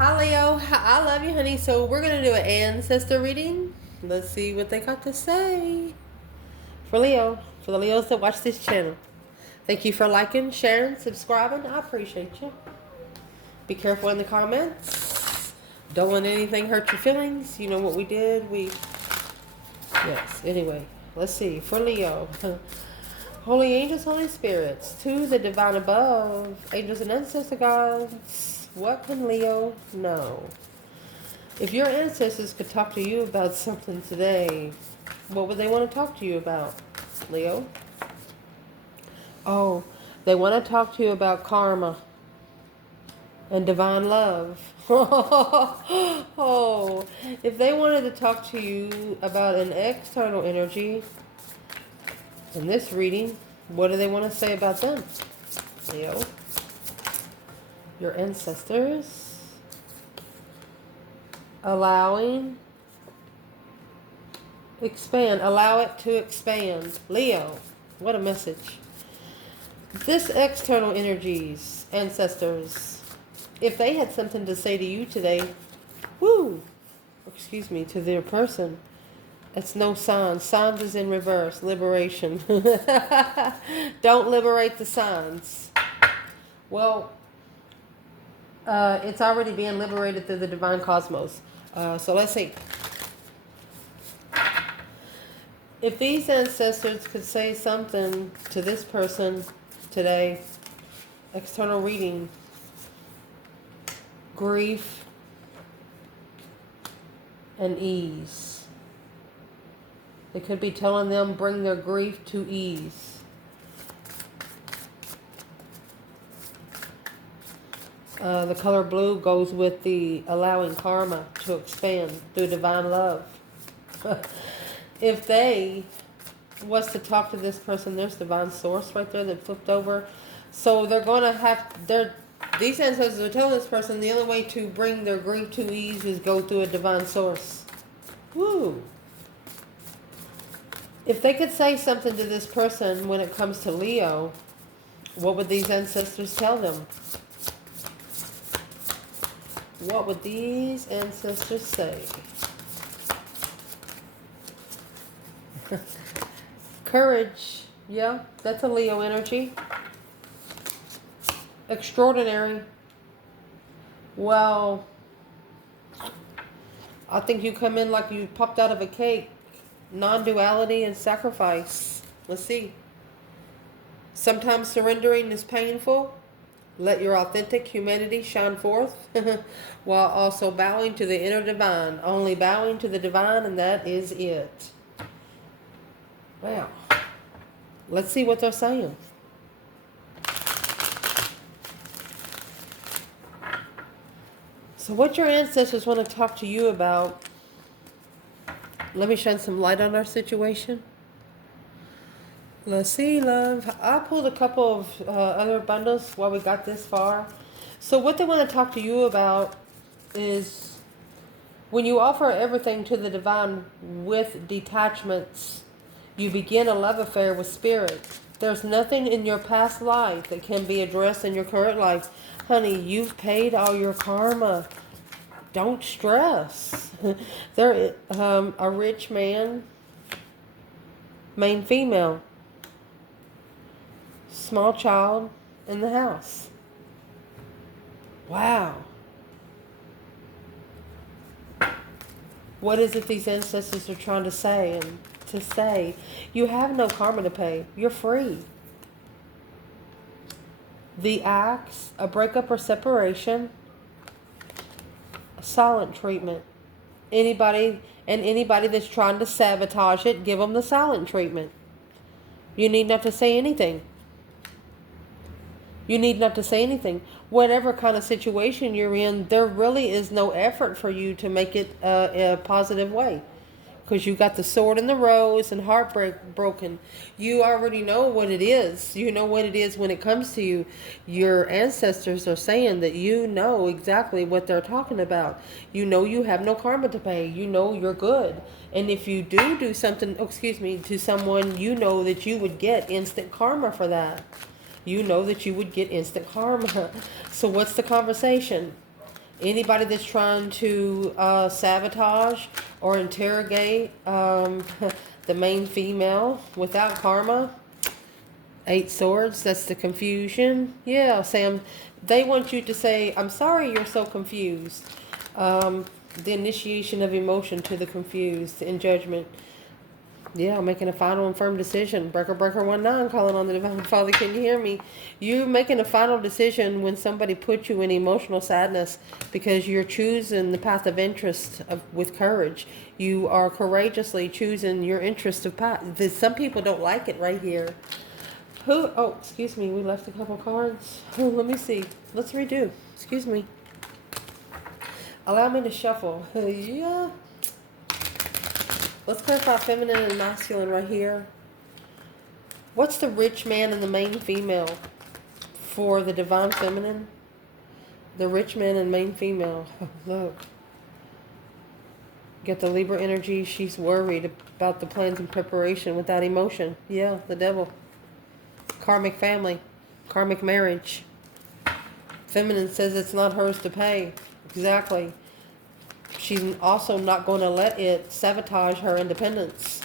Hi Leo, I love you, honey. So we're gonna do an ancestor reading. Let's see what they got to say. For Leo, for the Leos that watch this channel. Thank you for liking, sharing, subscribing. I appreciate you. Be careful in the comments. Don't let anything hurt your feelings. You know what we did? Yes, anyway. Let's see. For Leo. Holy angels, holy spirits, to the divine above, angels and ancestor gods, what can Leo know? If your ancestors could talk to you about something today, what would they want to talk to you about, Leo? Oh, they want to talk to you about karma and divine love. Oh, if they wanted to talk to you about an external energy in this reading, what do they want to say about them, Leo? Your ancestors. Allowing. Expand. Allow it to expand. Leo, what a message. This external energies, ancestors, if they had something to say to you today, to their person, it's no signs. Signs is in reverse. Liberation. Don't liberate the signs. Well, it's already being liberated through the divine cosmos. So let's see. If these ancestors could say something to this person today, external reading, grief and ease. They could be telling them bring their grief to ease. The color blue goes with the allowing karma to expand through divine love. If they was to talk to this person, there's divine source right there that flipped over. So they're going to have, these ancestors are telling this person the only way to bring their grief to ease is go through a divine source. Woo! If they could say something to this person when it comes to Leo, what would these ancestors tell them? What would these ancestors say? Courage. Yeah, that's a Leo energy. Extraordinary. Well, I think you come in like you popped out of a cake. Non-duality and sacrifice. Let's see. Sometimes surrendering is painful. Let your authentic humanity shine forth while also bowing to the inner divine. Only bowing to the divine, and that is it. Wow. Let's see what they're saying. So what your ancestors want to talk to you about, let me shine some light on our situation. Let's see, love. I pulled a couple of other bundles while we got this far. So what they want to talk to you about is when you offer everything to the divine with detachments, you begin a love affair with spirit. There's nothing in your past life that can be addressed in your current life. Honey, you've paid all your karma. Don't stress. There, a rich man, main female, small child in the house. Wow. What is it these ancestors are trying to say? And to say, you have no karma to pay. You're free. The acts, a breakup or separation, a silent treatment. Anybody that's trying to sabotage it, give them the silent treatment. You need not to say anything. You need not to say anything. Whatever kind of situation you're in, there really is no effort for you to make it a positive way. Because you got the sword and the rose and heartbreak broken. You already know what it is. You know what it is when it comes to you. Your ancestors are saying that you know exactly what they're talking about. You know you have no karma to pay. You know you're good. And if you do something, to someone, you know that you would get instant karma for that. You know that you would get instant karma. So what's the conversation? Anybody that's trying to sabotage or interrogate the main female without karma. 8 swords, that's the confusion. Yeah, Sam, they want you to say, I'm sorry you're so confused. The initiation of emotion to the confused in judgment. Yeah, making a final and firm decision. Breaker 19, calling on the Divine Father, can you hear me? You're making a final decision when somebody puts you in emotional sadness because you're choosing the path of interest with courage. You are courageously choosing your interest of path. Some people don't like it right here. Oh, excuse me, we left a couple cards. Oh, let me see. Let's redo. Excuse me. Allow me to shuffle. Yeah. Let's clarify feminine and masculine right here. What's the rich man and the main female for the divine feminine? The rich man and main female. Look. Get the Libra energy. She's worried about the plans and preparation without emotion. Yeah, the devil. Karmic family. Karmic marriage. Feminine says it's not hers to pay. Exactly. She's also not going to let it sabotage her independence.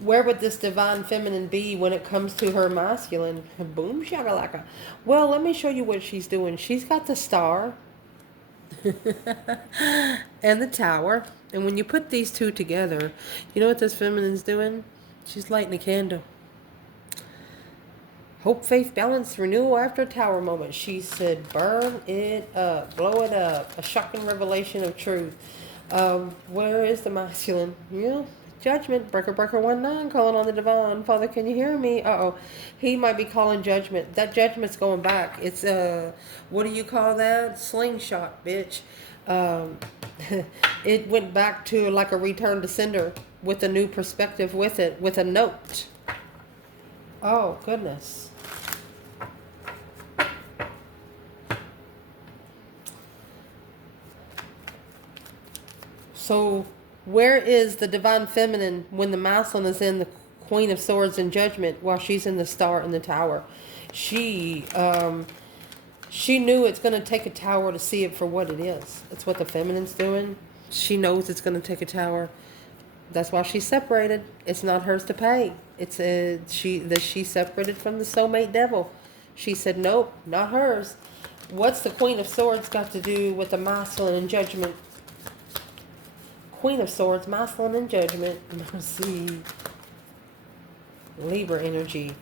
Where would this divine feminine be when it comes to her masculine? Boom shakalaka. Well, let me show you what she's doing. She's got the star and the tower. And when you put these two together, you know what this feminine's doing? She's lighting a candle. Hope, faith, balance, renewal after a tower moment. She said, burn it up, blow it up. A shocking revelation of truth. Where is the masculine? Yeah, judgment. Breaker 19, calling on the divine. Father, can you hear me? Uh-oh. He might be calling judgment. That judgment's going back. It's, what do you call that? Slingshot, bitch. It went back to like a return to sender with a new perspective with it, with a note. Oh, goodness. So, where is the divine feminine when the masculine is in the Queen of Swords in judgment while she's in the star in the tower? She knew it's going to take a tower to see it for what it is. That's what the feminine's doing. She knows it's going to take a tower. That's why she's separated. It's not hers to pay. It's she separated from the soulmate devil. She said, nope, not hers. What's the Queen of Swords got to do with the masculine in judgment? Queen of Swords, masculine in judgment. See, Libra energy.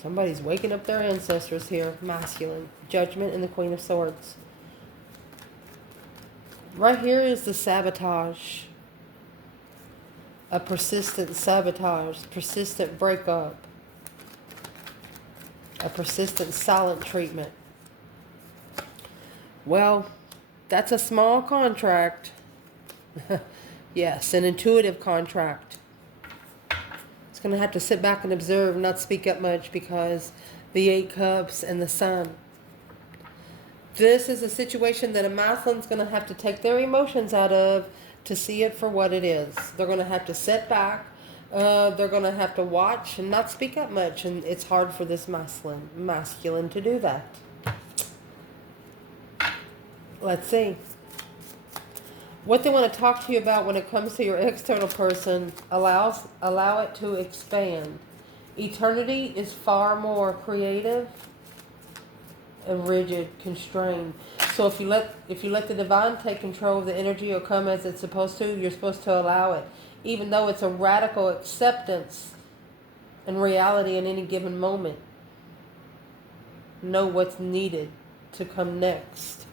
Somebody's waking up their ancestors here. Masculine, judgment, and the Queen of Swords. Right here is the sabotage. A persistent sabotage, persistent breakup, a persistent silent treatment. Well, that's a small contract. Yes, an intuitive contract. It's going to have to sit back and observe, not speak up much because the 8 cups and the sun. This is a situation that a masculine's going to have to take their emotions out of to see it for what it is. They're going to have to sit back. They're going to have to watch and not speak up much. And it's hard for this masculine to do that. Let's see. What they want to talk to you about when it comes to your external person, allow it to expand. Eternity is far more creative and rigid, constrained. So if you let the divine take control of the energy or come as it's supposed to, you're supposed to allow it. Even though it's a radical acceptance and reality in any given moment. Know what's needed to come next.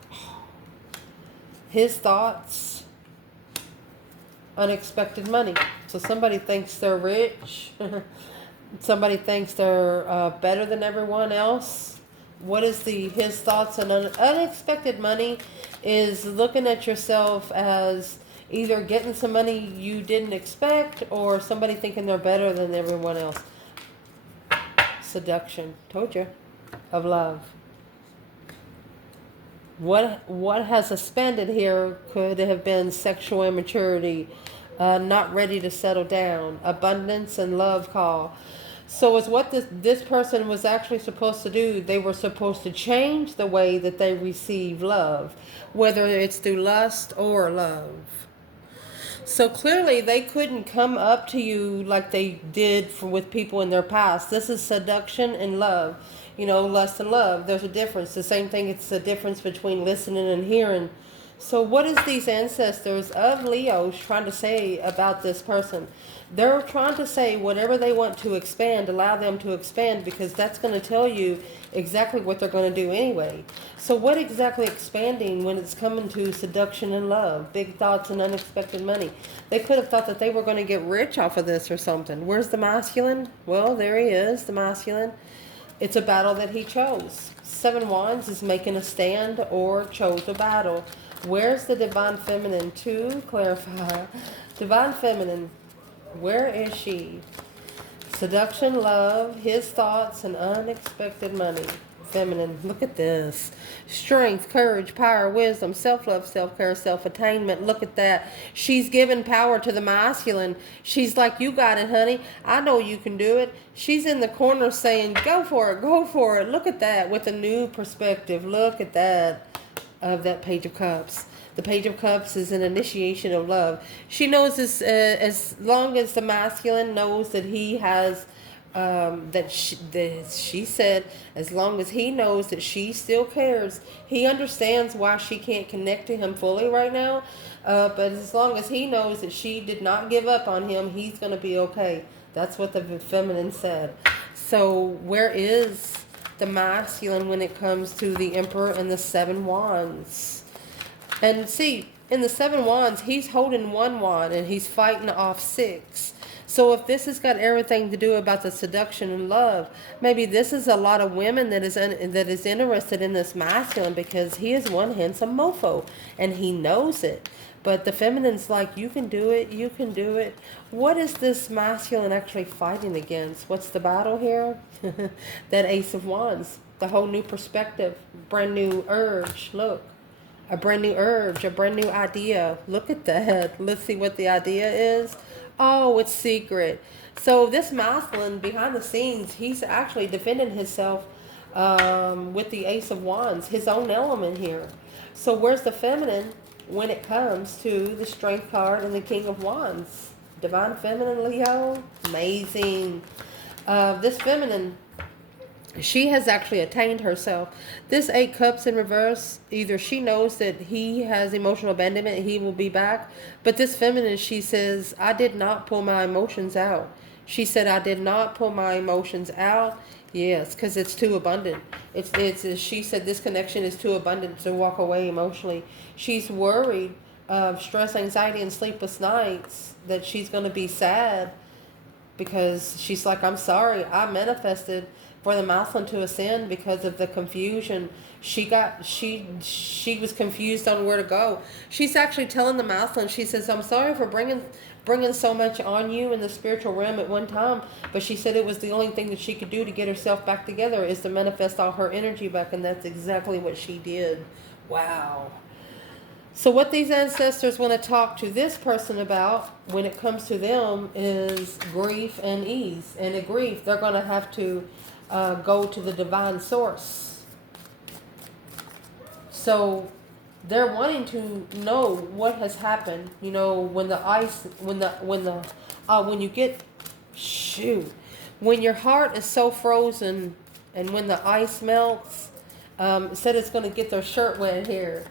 His thoughts, unexpected money. So somebody thinks they're rich. Somebody thinks they're better than everyone else. What is his thoughts on unexpected money is looking at yourself as either getting some money you didn't expect or somebody thinking they're better than everyone else. Seduction. Told you. Of love. What has suspended here could have been sexual immaturity, not ready to settle down, abundance and love call. So is what this person was actually supposed to do. They were supposed to change the way that they receive love, whether it's through lust or love. So clearly they couldn't come up to you like they did with people in their past. This is seduction and love. You know, lust and love. There's a difference. The same thing, it's the difference between listening and hearing. So what is these ancestors of Leos trying to say about this person? They're trying to say whatever they want to expand, allow them to expand, because that's going to tell you exactly what they're going to do anyway. So what exactly expanding when it's coming to seduction and love, big thoughts and unexpected money? They could have thought that they were going to get rich off of this or something. Where's the masculine? Well, there he is, the masculine. It's a battle that he chose. 7 Wands is making a stand or chose a battle. Where's the divine feminine? To clarify, divine feminine, where is she? Seduction, love, his thoughts, and unexpected money. Feminine, look at this. Strength, courage, power, wisdom, self-love, self-care, self-attainment. Look at that. She's giving power to the masculine. She's like, you got it, honey. I know you can do it. She's in the corner saying, go for it, go for it. Look at that with a new perspective. Look at that, of that Page of Cups. The Page of Cups is an initiation of love. She knows this, as long as the masculine knows that he has, that she said, as long as he knows that she still cares, he understands why she can't connect to him fully right now. But as long as he knows that she did not give up on him, he's going to be okay. That's what the feminine said. So where is the masculine when it comes to the Emperor and the 7 Wands? And see, in the 7 Wands, he's holding 1 wand and he's fighting off 6. So if this has got everything to do about the seduction and love, maybe this is a lot of women that is interested in this masculine, because he is one handsome mofo and he knows it. But the feminine's like, you can do it, you can do it. What is this masculine actually fighting against? What's the battle here? That Ace of Wands, the whole new perspective, brand new urge. Look. A brand new urge, a brand new idea. Look at that. Let's see what the idea is. Oh, it's secret. So this masculine, behind the scenes, he's actually defending himself with the Ace of Wands, his own element here. So where's the feminine when it comes to the Strength card and the King of Wands? Divine feminine, Leo. Amazing. This feminine, she has actually attained herself. This 8 Cups in reverse, either she knows that he has emotional abandonment, he will be back. But this feminine, she says, I did not pull my emotions out. She said, I did not pull my emotions out. Yes, because it's too abundant. She said this connection is too abundant to walk away emotionally. She's worried of stress, anxiety, and sleepless nights, that she's going to be sad, because she's like, I'm sorry, I manifested for the masculine to ascend because of the confusion. She was confused on where to go. She's actually telling the masculine, she says, I'm sorry for bringing so much on you in the spiritual realm at one time, but she said it was the only thing that she could do to get herself back together is to manifest all her energy back, and that's exactly what she did. Wow. So what these ancestors want to talk to this person about when it comes to them is grief and ease. And in grief, they're going to have to go to the divine source. So they're wanting to know what has happened. You know, when the ice, when you get, when your heart is so frozen, and when the ice melts, it said it's going to get their shirt wet here.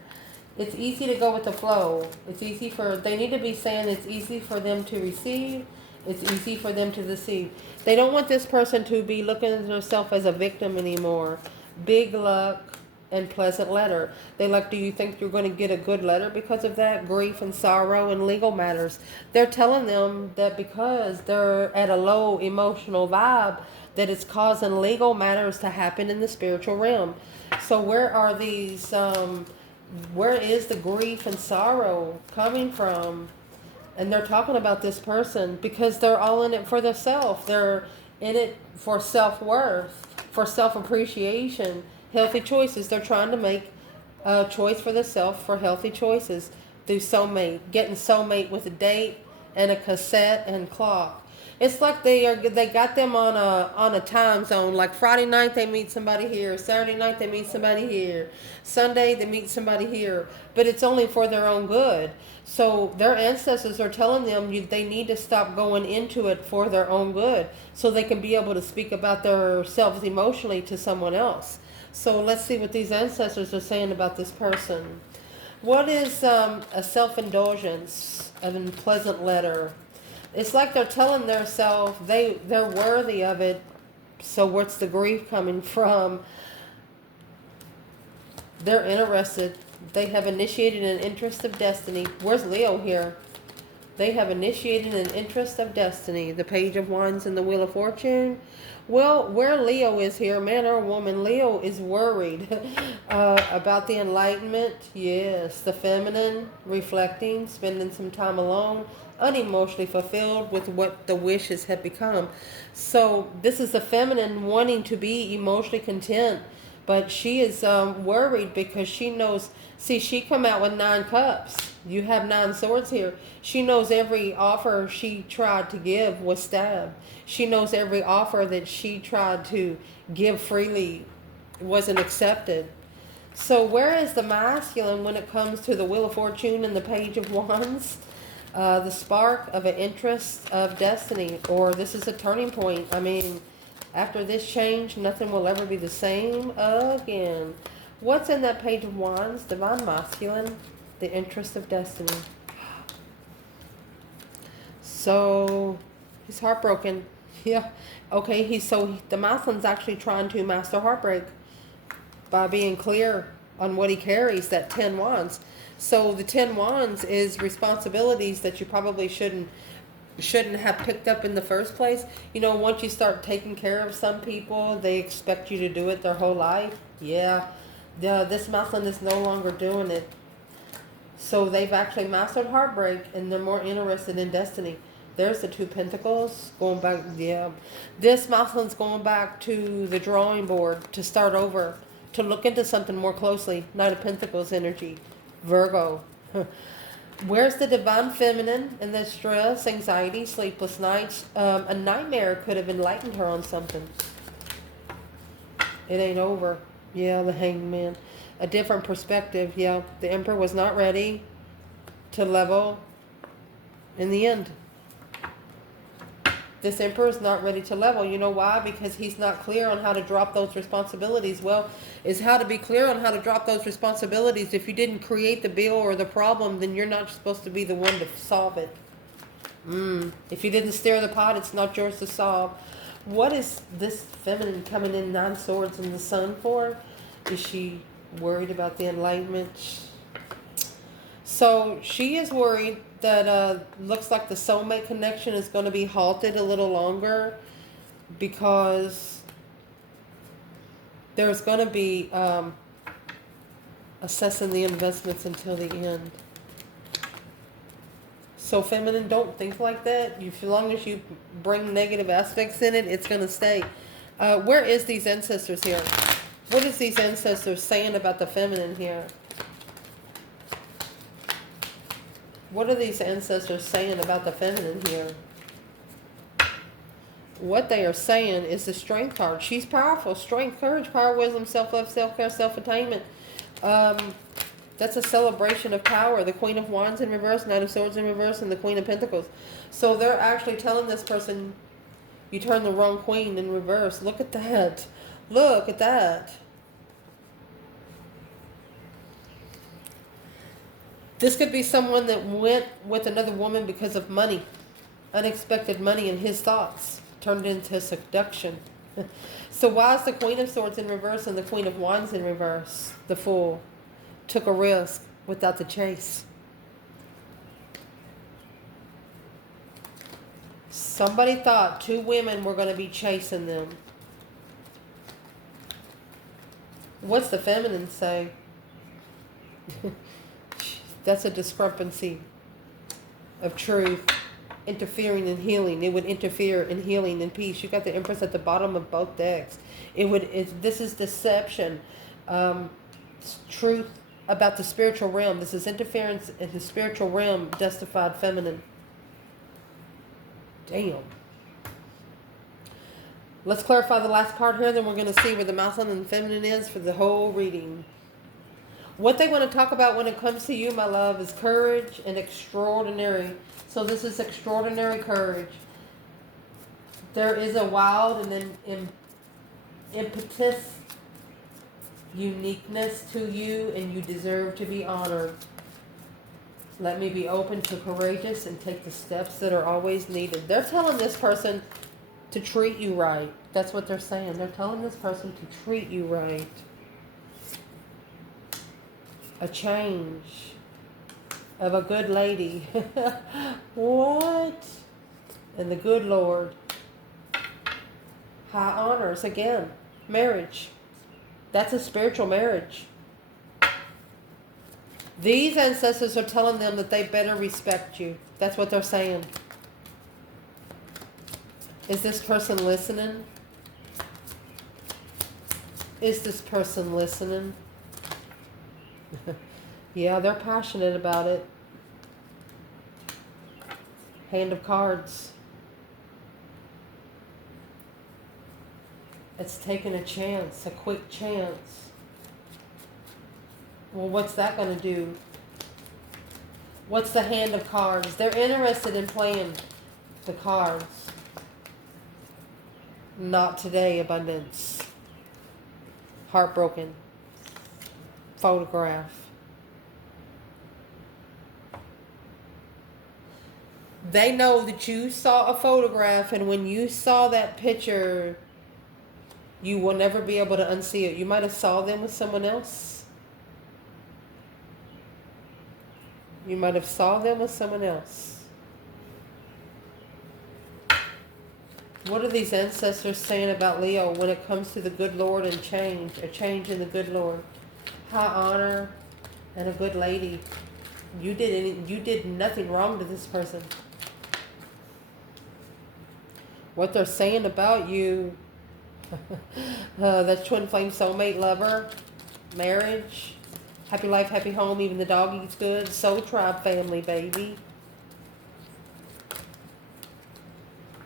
It's easy to go with the flow. They need to be saying it's easy for them to receive. It's easy for them to deceive. They don't want this person to be looking at themselves as a victim anymore. Big luck and pleasant letter. They like, do you think you're going to get a good letter because of that? Grief and sorrow and legal matters. They're telling them that because they're at a low emotional vibe, that it's causing legal matters to happen in the spiritual realm. So where are these... where is the grief and sorrow coming from? And they're talking about this person because they're all in it for themselves. They're in it for self-worth, for self-appreciation, healthy choices. They're trying to make a choice for themselves for healthy choices through soulmate, getting soulmate with a date and a cassette and clock. It's like they got them on a time zone. Like Friday night they meet somebody here, Saturday night they meet somebody here, Sunday they meet somebody here. But it's only for their own good. So their ancestors are telling them they need to stop going into it for their own good, so they can be able to speak about themselves emotionally to someone else. So let's see what these ancestors are saying about this person. What is a self-indulgence, an unpleasant letter? It's like they're telling themselves they're worthy of it. So what's the grief coming from? They're interested. They have initiated an interest of destiny. Where's Leo here? They have initiated an interest of destiny. The Page of Wands and the Wheel of Fortune. Well, where Leo is here, man or woman, Leo is worried about the enlightenment. Yes, the feminine, reflecting, spending some time alone, unemotionally fulfilled with what the wishes have become. So this is the feminine wanting to be emotionally content, but she is worried because she knows. See, she come out with 9 cups. You have 9 swords here. She knows every offer she tried to give was stabbed. She knows every offer that she tried to give freely wasn't accepted. So where is the masculine when it comes to the Wheel of Fortune and the Page of Wands? The spark of an interest of destiny, or this is a turning point. I mean, after this change, nothing will ever be the same again. What's in that Page of Wands? Divine Masculine, the interest of destiny. So, he's heartbroken. Yeah. Okay, the masculine's actually trying to master heartbreak by being clear on what he carries, that 10 Wands. So the 10 Wands is responsibilities that you probably shouldn't have picked up in the first place. You know, once you start taking care of some people, they expect you to do it their whole life. Yeah. This masculine is no longer doing it. So they've actually mastered heartbreak and they're more interested in destiny. There's the 2 Pentacles going back. Yeah. This masculine's going back to the drawing board to start over, to look into something more closely. Knight of Pentacles energy. Virgo. Where's the divine feminine and the stress, anxiety, sleepless nights? A nightmare could have enlightened her on something. It ain't over. Yeah, the Hanged Man. A different perspective. Yeah, the Emperor was not ready to level in the end. This Emperor is not ready to level. You know why? Because he's not clear on how to drop those responsibilities. Well, is how to be clear on how to drop those responsibilities. If you didn't create the bill or the problem, then you're not supposed to be the one to solve it. If you didn't stir the pot, it's not yours to solve. What is this feminine coming in 9 swords in the sun for? Is she worried about the enlightenment? So she is worried that looks like the soulmate connection is going to be halted a little longer, because there's going to be assessing the investments until the end. So feminine, don't think like that. As long as you bring negative aspects in it, it's going to stay. Where is these ancestors here? What is these ancestors saying about the feminine here? What are these ancestors saying about the feminine here? What they are saying is the Strength card. She's powerful. Strength, courage, power, wisdom, self-love, self-care, self-attainment. That's a celebration of power. The Queen of Wands in reverse, Knight of Swords in reverse, and the Queen of Pentacles. So they're actually telling this person, you turned the wrong queen in reverse. Look at that. Look at that. This could be someone that went with another woman because of money. Unexpected money in his thoughts. Turned into seduction. So why is the Queen of Swords in reverse and the Queen of Wands in reverse? The Fool. Took a risk without the chase. Somebody thought 2 women were going to be chasing them. What's the feminine say? That's a discrepancy of truth. Interfering in healing. It would interfere in healing and peace. You got the Empress at the bottom of both decks. This is deception. Truth about the spiritual realm. This is interference in the spiritual realm, justified feminine. Damn. Let's clarify the last part here, then we're going to see where the masculine and feminine is for the whole reading. What they want to talk about when it comes to you, my love, is courage and extraordinary. So this is extraordinary courage. There is a wild and an impetus uniqueness to you, and you deserve to be honored. Let me be open to courageous and take the steps that are always needed. They're telling this person to treat you right. That's what they're saying. They're telling this person to treat you right. A change of a good lady. What? And the good Lord. High honors. Again, marriage. That's a spiritual marriage. These ancestors are telling them that they better respect you. That's what they're saying. Is this person listening? Is this person listening? Yeah, they're passionate about it. Hand of cards. It's taking a chance, a quick chance. Well, what's that going to do? What's the hand of cards? They're interested in playing the cards. Not today, abundance. Heartbroken. Photograph. They know that you saw a photograph, and when you saw that picture, you will never be able to unsee it. You might have saw them with someone else. You might have saw them with someone else. What are these ancestors saying about Leo when it comes to the good Lord and change? A change in the good Lord. High honor and a good lady. You did nothing wrong to this person. What they're saying about you, that twin flame soulmate lover, marriage, happy life, happy home, even the dog eats good, soul tribe family, baby.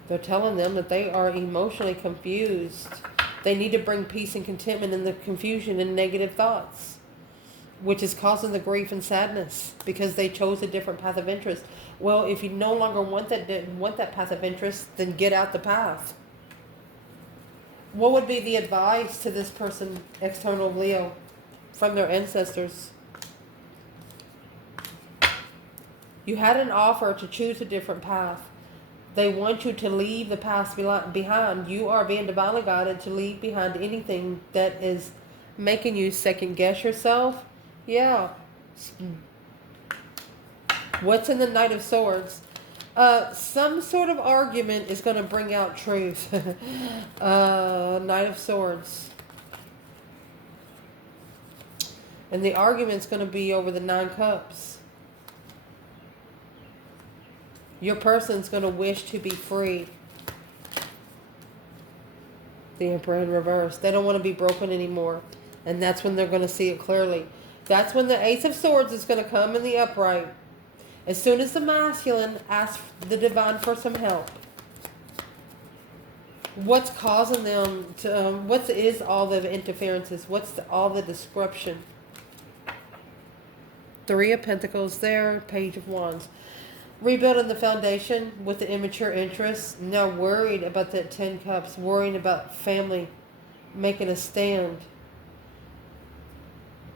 They're telling them that they are emotionally confused. They need to bring peace and contentment in the confusion and negative thoughts, which is causing the grief and sadness because they chose a different path of interest. Well, if you no longer want that path of interest, then get out the path. What would be the advice to this person, external Leo, from their ancestors? You had an offer to choose a different path. They want you to leave the past behind. You are being divinely guided to leave behind anything that is making you second guess yourself. Yeah. What's in the Knight of Swords? Some sort of argument is going to bring out truth. Knight of Swords. And the argument's going to be over the 9 Cups. Your person's going to wish to be free. The Emperor in reverse. They don't want to be broken anymore. And that's when they're going to see it clearly. That's when the Ace of Swords is going to come in the upright. As soon as the masculine asks the divine for some help. What's causing them to, what is all the interferences? What's all the disruption? 3 of Pentacles there, Page of Wands. Rebuilding the foundation with the immature interests. Now worried about that 10 Cups. Worrying about family. Making a stand.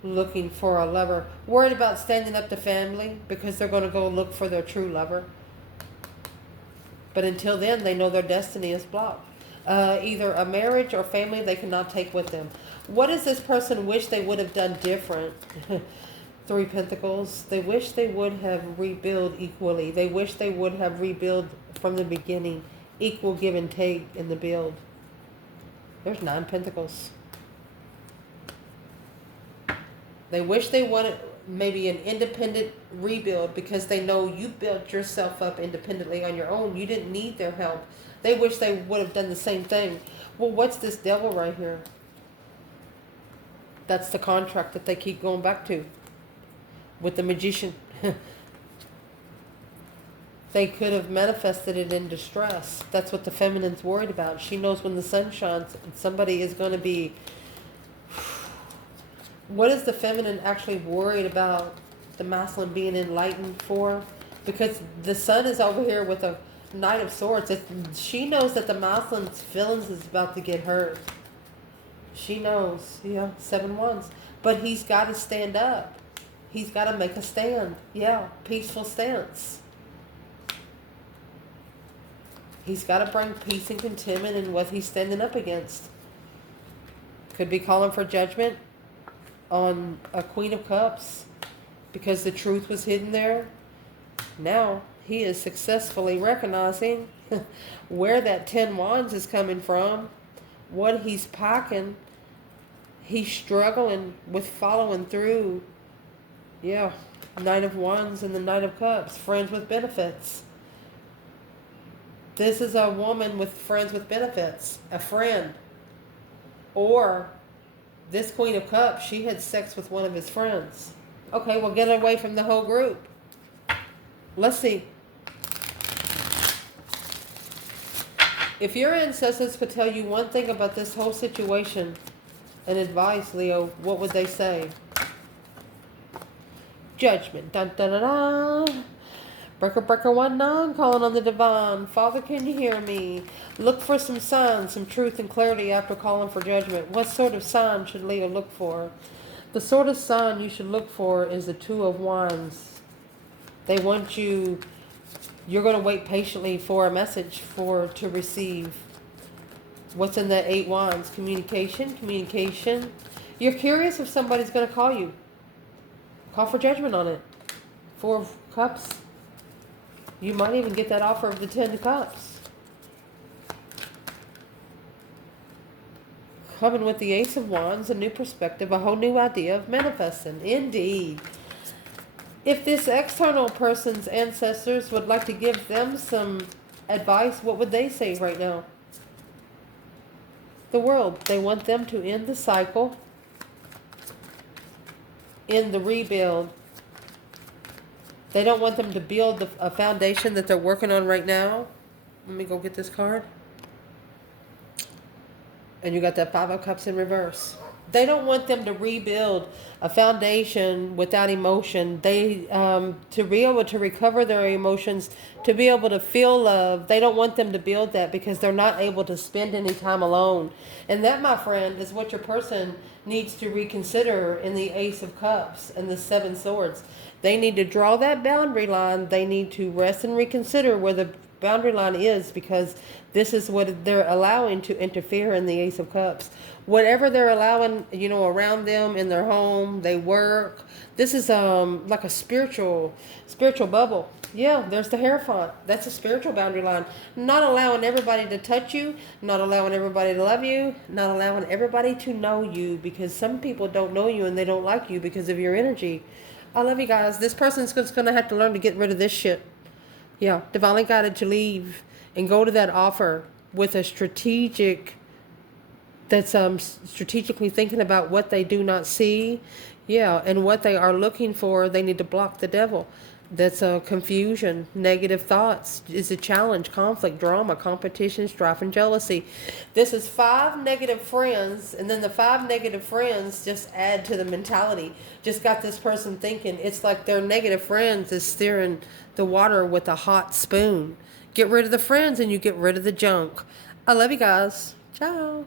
Looking for a lover. Worried about standing up to family because they're going to go look for their true lover. But until then, they know their destiny is blocked. Either a marriage or family they cannot take with them. What does this person wish they would have done different? 3 Pentacles. They wish they would have rebuilt equally. They wish they would have rebuilt from the beginning. Equal give and take in the build. There's 9 Pentacles. They wish they wanted maybe an independent rebuild because they know you built yourself up independently on your own. You didn't need their help. They wish they would have done the same thing. Well, what's this Devil right here? That's the contract that they keep going back to with the Magician. They could have manifested it in distress. That's what the feminine's worried about. She knows when the sun shines, somebody is going to be... What is the feminine actually worried about the masculine being enlightened for? Because the sun is over here with a Knight of Swords. She knows that the masculine's feelings is about to get hurt. She knows. Yeah, 7 Wands. But he's got to stand up. He's got to make a stand. Yeah, peaceful stance. He's got to bring peace and contentment in what he's standing up against. Could be calling for judgment on a Queen of Cups because the truth was hidden there. Now he is successfully recognizing where that 10 Wands is coming from, what he's packing. He's struggling with following through. Yeah, Knight of Wands and the Knight of Cups, friends with benefits. This is a woman with friends with benefits, a friend. Or this Queen of Cups, she had sex with one of his friends. Okay, well, get away from the whole group. Let's see. If your ancestors could tell you one thing about this whole situation and advice, Leo, what would they say? Judgment. Dun, dun, dun, dun. Breaker, breaker, 1-9, calling on the divine. Father, can you hear me? Look for some signs, some truth and clarity after calling for judgment. What sort of sign should Leo look for? The sort of sign you should look for is the 2 of Wands. They want you, you're going to wait patiently for a message to receive. What's in the 8 Wands? Communication, communication. You're curious if somebody's going to call you. Call for judgment on it. 4 of Cups. You might even get that offer of the 10 of Cups. Coming with the Ace of Wands, a new perspective, a whole new idea of manifesting. Indeed. If this external person's ancestors would like to give them some advice, what would they say right now? The world. They want them to end the cycle, end the rebuild. They don't want them to build a foundation that they're working on right now. Let me go get this card. And you got that 5 of Cups in reverse. They don't want them to rebuild a foundation without emotion. They to be able to recover their emotions, to be able to feel love. They don't want them to build that because they're not able to spend any time alone. And that, my friend, is what your person needs to reconsider in the Ace of Cups and the 7 Swords. They need to draw that boundary line. They need to rest and reconsider where the boundary line is, because this is what they're allowing to interfere in the Ace of Cups. Whatever they're allowing, you know, around them in their home, they work. This is like a spiritual bubble. Yeah, there's the Hierophant. That's a spiritual boundary line. Not allowing everybody to touch you, not allowing everybody to love you, not allowing everybody to know you, because some people don't know you and they don't like you because of your energy. I love you guys. This person's just going to have to learn to get rid of this shit. Yeah, divinely guided to leave and go to that offer with a strategic, that's strategically thinking about what they do not see. Yeah, and what they are looking for, they need to block the devil. That's a confusion, negative thoughts, is a challenge, conflict, drama, competition, strife, and jealousy. This is 5 negative friends, and then the 5 negative friends just add to the mentality. Just got this person thinking. It's like their negative friends is stirring the water with a hot spoon. Get rid of the friends and you get rid of the junk. I love you guys. Ciao.